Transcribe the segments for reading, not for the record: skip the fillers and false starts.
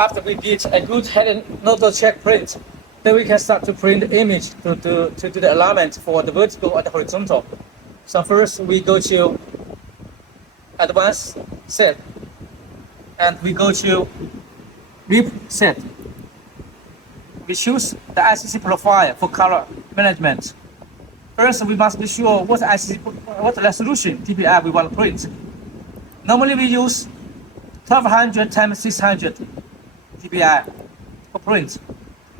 After we did a good head and nozzle check print, then we can start to print the image to do the alignment for the vertical and the horizontal. So first we go to advanced set, and we go to RIP set. We choose the ICC profile for color management. First, we must be sure what resolution DPI we want to print. Normally, we use 1200 times 600 DPI for print.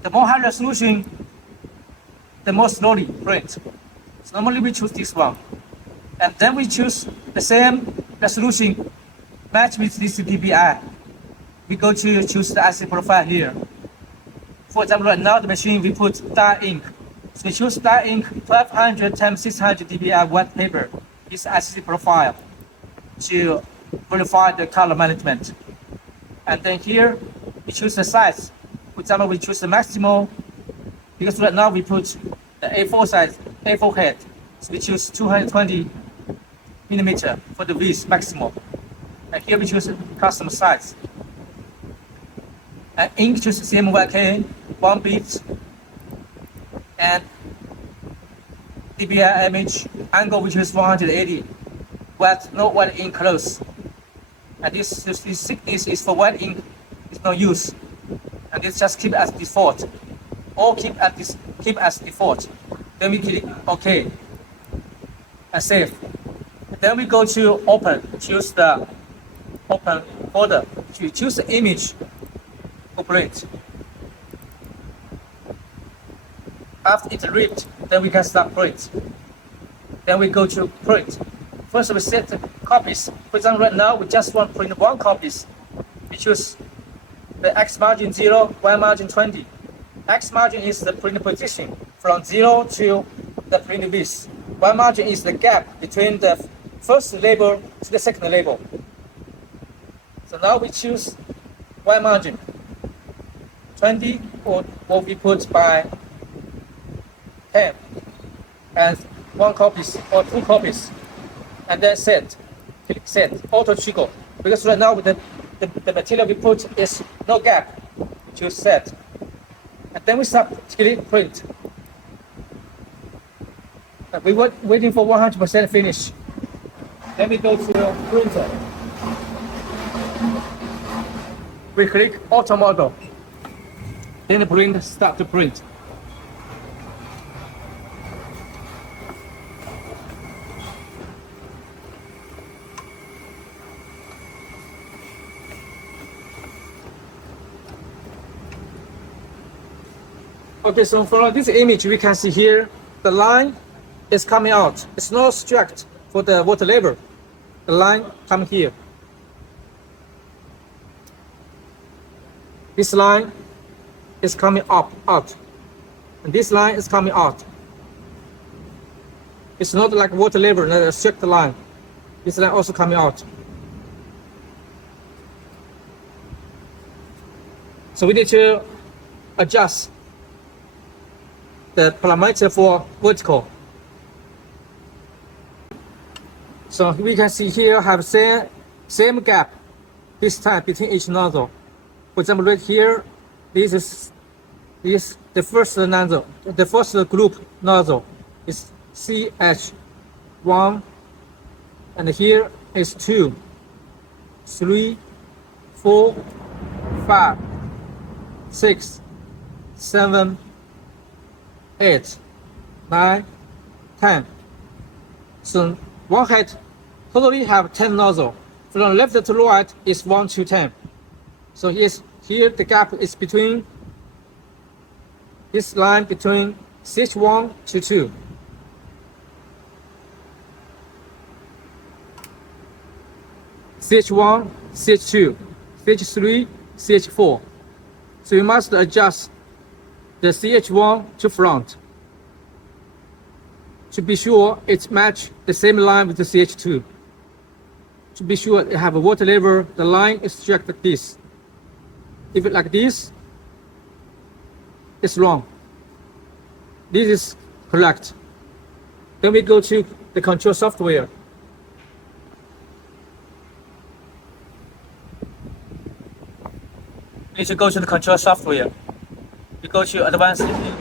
The more high resolution, the more slowly print. So normally, we choose this one. And then we choose the same resolution match with this DPI. We go to choose the IC profile here. For example, right now the machine we put dye ink. So we choose dye ink 1200 times 600 dpi wet paper. This ICC profile to verify the color management. And then here we choose the size. For example, we choose the maximal because right now we put the A4 size, A4 head. So we choose 220 millimeter for the width maximal. And here we choose custom size. And ink choose CMYK, 1 bit, and DPI image angle we choose 180. Wet, no wet ink close. And this thickness is for wet ink, it's no use. And this just keep as default. Or keep as default. Then we click OK and save. Then we go to open, choose the open folder. Choose the image for print. After it's ripped, then we can start print. Then we go to print. First we set the copies. For example, right now we just want to print 1 copies. We choose the X margin 0, Y margin 20. X margin is the print position from 0 to the print width. Y margin is the gap between the first label to the second label. So now we choose Y margin 20, or we put by 10 and 1 copies or 2 copies, and then set, click set, auto trigger. Because right now the material we put is no gap. Choose set, and then we start click print. And we were waiting for 100% finish. Then we go to printer. We click auto model. Then the print start to print. Okay, so from this image, we can see here the line is coming out. It's not strict for the water level. The line come here. This line is coming up, out, and this line is coming out. It's not like water level, not a strict line. This line also coming out. So we need to adjust the parameter for vertical. So we can see here have same gap this time between each nozzle. For example, right here, this is the first nozzle, the first group nozzle is CH1, and here is 2, 3, 4, 5, 6, 7, 8, 9, 10. So one head totally have 10 nozzle. From left to right is 1 to 10. So here the gap is between this line between CH1 to 2. CH1, CH2, CH3, CH4. So you must adjust the CH1 to front to be sure it match the same line with the CH2. To be sure you have a water level, the line is strict like this. If it's like this, it's wrong. This is correct. Then we go to the control software. need to go to the control software. We go to advanced setting.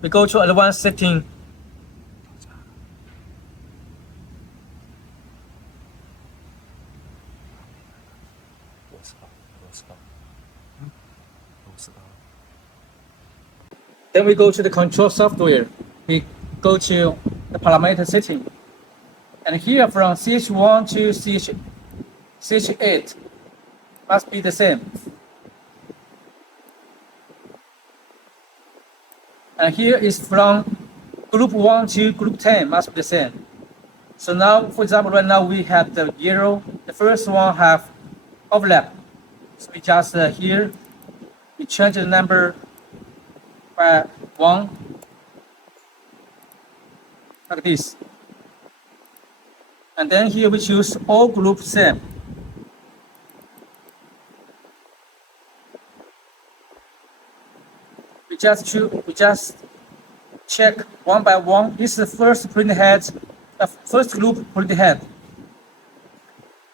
We go to advanced setting. Then we go to the control software. We go to the parameter setting. And here from CH1 to CH8 must be the same. And here is from group 1 to group 10 must be the same. So now, for example, right now we have the yellow. The first one have overlap. So we just here, we change the number by 1, like this. And then here we choose all group same. We just check one by one. This is the first print head, first group print head.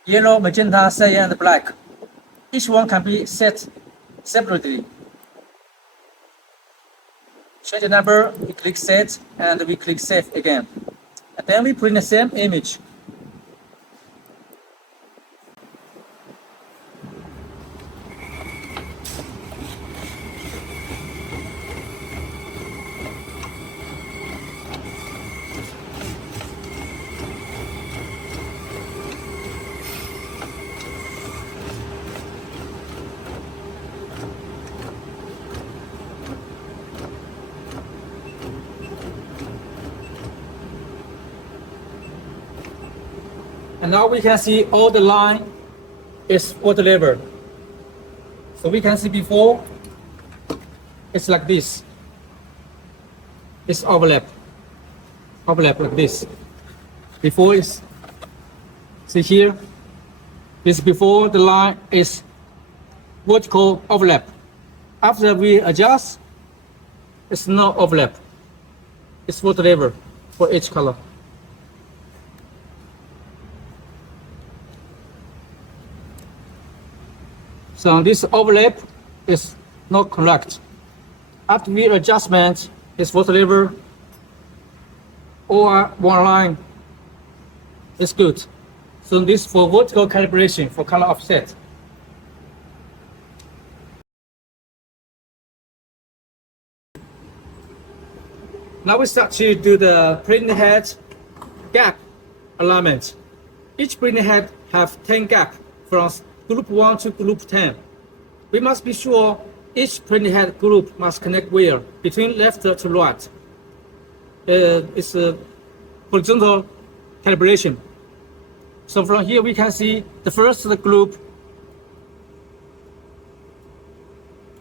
Yellow, magenta, cyan, and black. Each one can be set separately. Change the number, we click set, and we click save again. And then we print the same image. And now we can see all the line is water level. So we can see before it's like this. It's overlap like this. Before is, see here, this before the line is vertical overlap. After we adjust, it's no overlap. It's water level for each color. So this overlap is not correct. After we adjustment, it's water level or one line is good. So this for vertical calibration for color offset. Now we start to do the print head gap alignment. Each print head have 10 gap from group 1 to group 10. We must be sure each print head group must connect well between left to right. It's a horizontal calibration. So from here we can see the first group.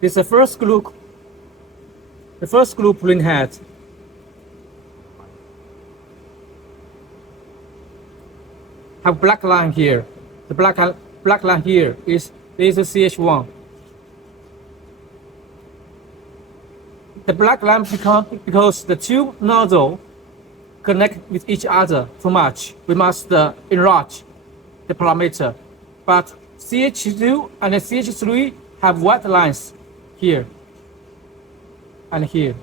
This is the first group. The first group print head. Have black line here. The black line here is CH1. The black line because the two nozzles connect with each other too much. We must enlarge the parameter. But CH2 and CH3 have white lines here and here.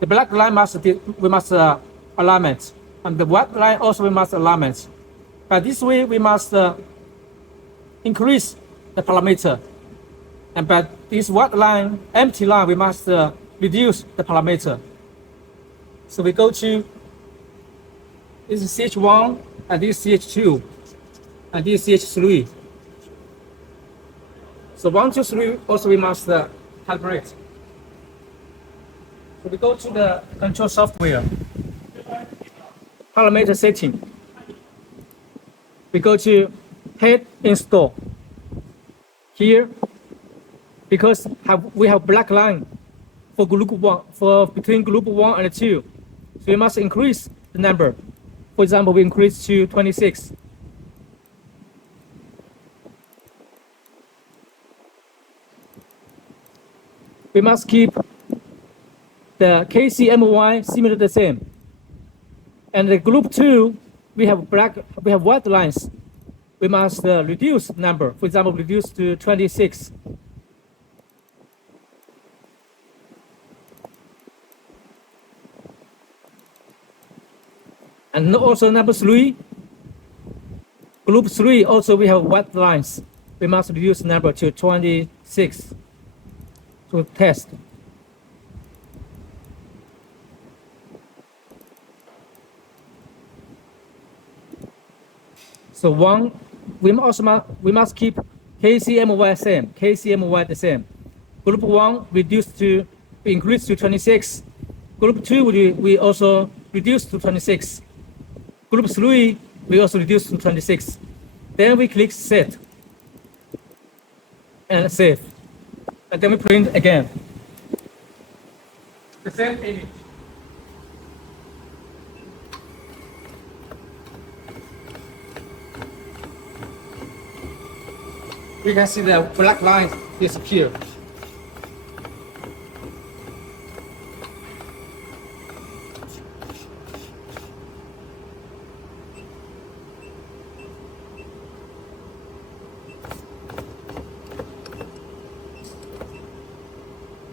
The black line we must alignment, and the white line also we must alignment. But this way we must increase the parameter, and by this white line, empty line, we must reduce the parameter. So we go to this is CH1 and this is CH2 and this is CH3. So 1, 2, 3 also we must calibrate. So we go to the control software, parameter setting. We go to head install. Here, because we have black line for group 1, for between group 1 and 2, so we must increase the number. For example, we increase to 26. We must keep the KCMY similar the same. And the group 2 we have white lines, we must reduce number. For example, reduce to 26. And also number 3, group 3, also we have white lines. We must reduce number to 26 to test. So we must keep KCMY same, KCMY the same. Group 1 increase to 26. Group 2 we also reduce to 26. Group 3 we also reduce to 26. Then we click set and save. And then we print again. The same image. We can see the black lines disappear.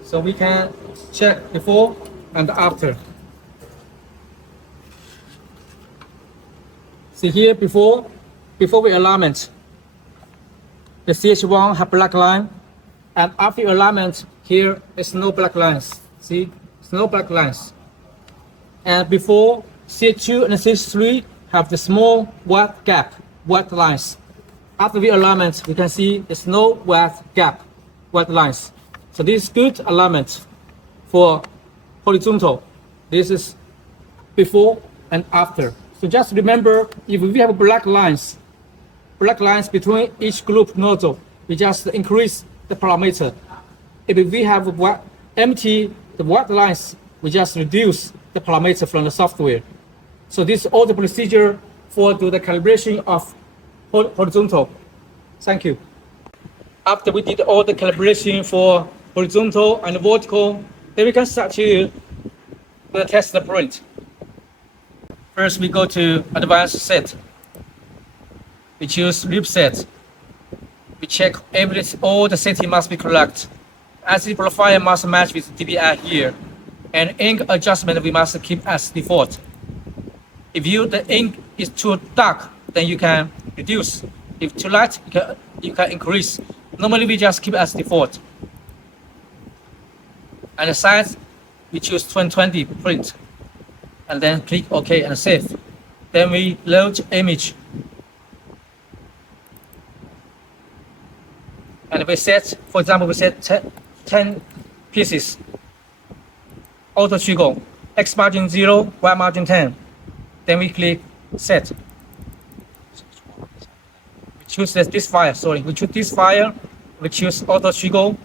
So we can check before and after. See here before we alignment, the CH1 have black line, and after alignment here is no black lines. See, it's no black lines. And before CH2 and CH3 have the small white gap, white lines. After the alignment, we can see there's no white gap, white lines. So this is good alignment for horizontal. This is before and after. So just remember, if we have black lines between each group nozzle, we just increase the parameter. If we have the white lines, we just reduce the parameter from the software. So this is all the procedure for the calibration of horizontal. Thank you. After we did all the calibration for horizontal and vertical, then we can start to test the print. First, we go to advanced set. We choose loop set. We check all the setting must be correct. Acid profile must match with DPI here. And ink adjustment we must keep as default. If the ink is too dark, then you can reduce. If too light, you can increase. Normally we just keep as default. And the size, we choose 2020 print. And then click OK and save. Then we load image. And we set, for example, we set 10 pieces. Auto trigger, X margin 0, Y margin 10. Then we click set. We choose this file, we choose this file. We choose auto trigger,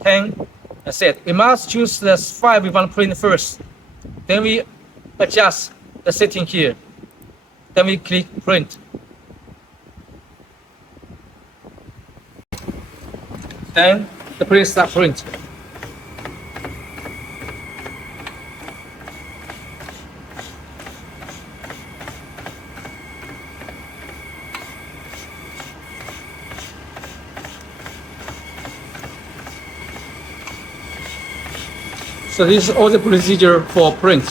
10, and set. We must choose the file we want to print first. Then we adjust the setting here. Then we click print. Then the print start print. So this is all the procedure for print.